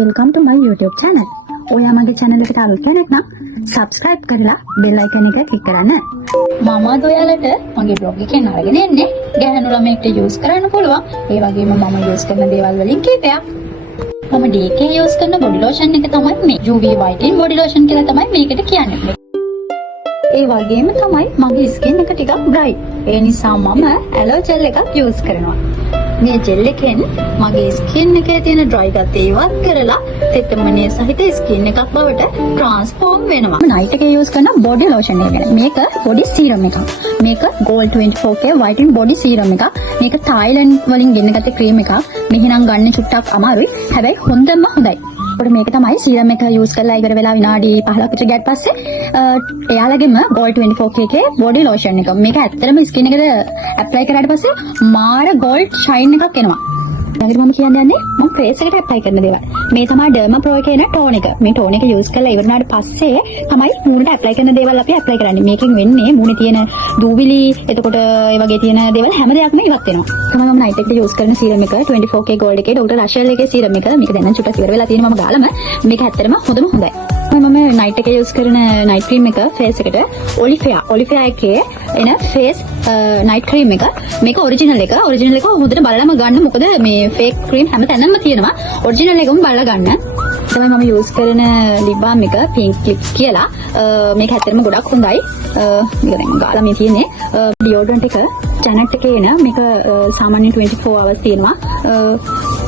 Welcome to my YouTube channel. ඔයා මගේ channel එකට අලුත් කෙනෙක් නම් subscribe කරලා bell icon එක click කරන්න. මම අද ඔයාලට මගේ blog එකෙන් අරගෙන එන්නේ ගැහැණු ළමයෙක්ට use කරන්න පුළුවන්. ඒ වගේම මම use කරන දේවල් වලින් කීපයක්. මම DK use කරන body lotion එක තමයි මේ UV whitening body lotion කියලා තමයි මේකට කියන්නේ. ඒ වගේම තමයි මගේ skin එක ටිකක් bright. ඒ නිසා මම aloe gel එකක් use කරනවා. මේ ජෙල් එකෙන් මගේ ස්කින් එකේ තියෙන ඩ්‍රයි ගතිය ඉවත් කරලා තෙතමනේ සහිත ස්කින් එකක් බවට ට්‍රාන්ස්ෆෝම් වෙනවා. මම නයිට් එකේ යූස් කරන බොඩි ලෝෂන් එක ගැන. මේක බොඩි සීරම් එකක්. මේක Gold 24K whitening body serum එකක්. මේක Thailand වලින් ගෙන්නගත්ත ක්‍රීම් එකක්. මෙහිනම් ගන්න චුට්ටක් අමාරුයි. හැබැයි හොඳම හොඳයි. අපිට මේක තමයි සීරම් එක යූස් කරලා ඉවර වෙලා විනාඩි 15ක් විතර ගියාට පස්සේ එයාලගෙම Gold 24K එකේ බොඩි ලෝෂන් එක. මේක ඇත්තටම ස්කින් එකට ඇප්ලයි කරාට පස්සේ මාර ගෝල්ඩ් ෂයින් එකක් එනවා. ඊළඟට මම කියන්නේ මම ෆේස් එකට ඇප්ලයි කරන දේවල්. මේ තමයි Derma Pro එකේ එන ටෝන් එක. මේ ටෝන් එක යූස් කරලා ඉවර වුණාට පස්සේ තමයි මූණට ඇප්ලයි කරන දේවල් අපි ඇප්ලයි කරන්නේ. මේකෙන් වෙන්නේ මූණේ තියෙන දූවිලි, එතකොට ඒ වගේ තියෙන දේවල් හැම දෙයක්ම ඉවත් වෙනවා. තමයි මම නයිට් එකට යූස් කරන සීරම් එක 24K gold එකේ Dr. Rachel එකේ සීරම් එක. මේක දැන් චුට්ටක් ඉවර වෙලා තියෙනවා මම ගාලම. මේක ඇත්තටම හොඳම හොඳයි. මම නයිට් එකේ යූස් කරන නයිට් ක්‍රීම් එක ෆේස් එකට Olivia එකේ එන ෆේස් නයිට් ක්‍රීම් එක. මේක ඔරිජිනල් එක. ඔරිජිනල් එක හොඳට බලලම ගන්න. මොකද මේ ෆේක් ක්‍රීම් හැමතැනම තියෙනවා. ඔරිජිනල් එකම බලලා ගන්න. තමයි මම යූස් කරන lip balm එක pink lips කියලා. මේක ඇත්තටම ගොඩක් හොඳයි. මේක දැන් ගාලා මේ තියෙන්නේ deodorant එක Janet එකේ එන. මේක සාමාන්‍යයෙන් 24 hours තියෙනවා.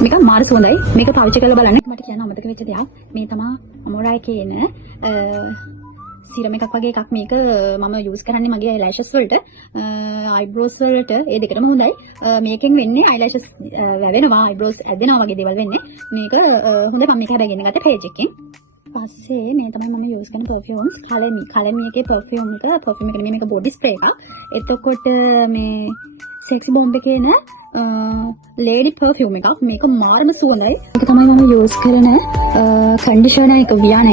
මේක මාර හොඳයි. මේක පාවිච්චි කරලා බලන්න. මට කියන්න අමතක වෙච්ච දෙයක්. මේ තමයි Amora එකේ එන සීරම් එකක් වගේ එකක්. මේක මම යූස් කරන්නේ මගේ eyelashes වලට, eyebrows වලට. ඒ දෙකටම හොඳයි. මේකෙන් වෙන්නේ eyelashes වැවෙනවා, eyebrows ඇදෙනවා වගේ දේවල් වෙන්නේ. මේක හොඳයි. මම මේක හැබැයි ගෙන ගත්තේ page එකකින්. පස්සේ මේ තමයි මම යූස් කරන perfume. කලමි එකේ perfume එක. perfume එක නෙමෙයි, මේක body spray එකක්. එතකොට මේ sexy bomb එකේ එන lady perfume එකක්. මේක මාරම සුවඳයි. ඒක තමයි මම යූස් කරන conditioner එක Viana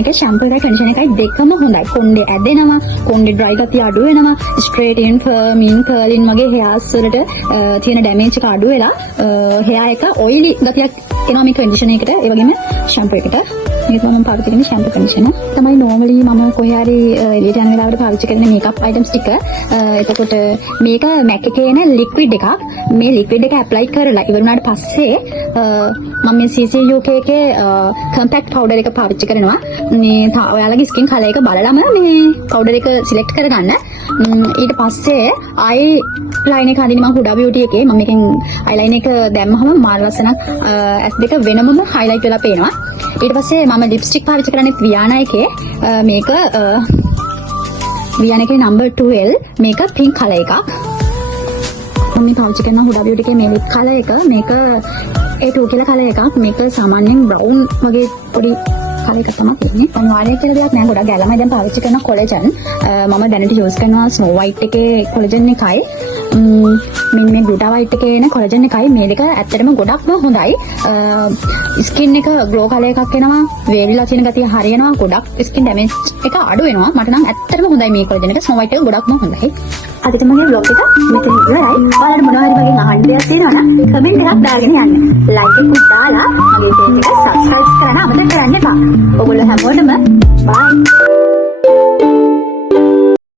එකේ shampoo එකයි conditioner එකයි දෙකම හොඳයි. කොණ්ඩේ ඇදෙනවා, කොණ්ඩේ dry ගතිය අඩු වෙනවා, straight in firming curling වගේ hairs වලට තියෙන damage එක අඩු වෙලා hair එක oily ගතියක් එනවා මේ conditioner එකට. ඒ වගේම shampoo එකට. මේක මම පාවිච්චි කරන shampoo conditioner තමයි normally මම කොහේ හරි එළියට යන වෙලාවට පාවිච්චි කරන makeup items ටික. එතකොට මේක MAC එකේ එන liquid එකක්. මේ liquid එක apply කරලා ඉවර වුණාට පස්සේ මම මේ CCUK එකේ compact powder එක පාවිච්චි කරනවා. මේ ඔයාලගේ skin color එක බලලම මේ powder එක select කරගන්න. ඊට පස්සේ eyeliner එක අඳින්න මම Huda Beauty එකේ මම මේකෙන් eyeliner එක දැම්මහම මාර ලස්සනක් ඇස් දෙක වෙනමම highlight වෙලා පේනවා. ඊට පස්සේ මම lipstick පාවිච්චි කරන්නේ Viana එකේ. මේක Viana එකේ number 12. මේක pink color එකක්. මම පාවිච්චි කරන Huda Beauty එකේ මේ lip color එක. මේක A2 කියලා color එකක්. මේක සාමාන්‍යයෙන් brown වගේ පොඩි color එකක් තමයි තියෙන්නේ. අනිවාර්යයෙන් කියලා දෙයක් නෑ. ගොඩක් ගැලමයි දැන් පාවිච්චි කරන collagen. මම දැනට use කරනවා Snow White එකේ collagen එකයි. මේ Gluta White එකේ එන collagen එකයි. මේ දෙක ඇත්තටම ගොඩක්ම හොඳයි. skin එක glow color එකක් එනවා. වේලිලා තියෙන ගතිය හරියනවා. ගොඩක් skin damage එක අඩු වෙනවා. මට නම් ඇත්තටම හොඳයි මේ collagen එක. Snow White එක ගොඩක්ම හොඳයි. අදට මගේ vlog එක මෙතන ඉවරයි. ඔයාලට මොනවා හරි වගේ අහන්න දෙයක් තියෙනවා නම් කමෙන්ට් එකක් දාගෙන යන්න. like එකක් දාලා මගේ page එක subscribe කරන්න අමතක කරන්න එපා. ඔයගොල්ලෝ හැමෝටම bye.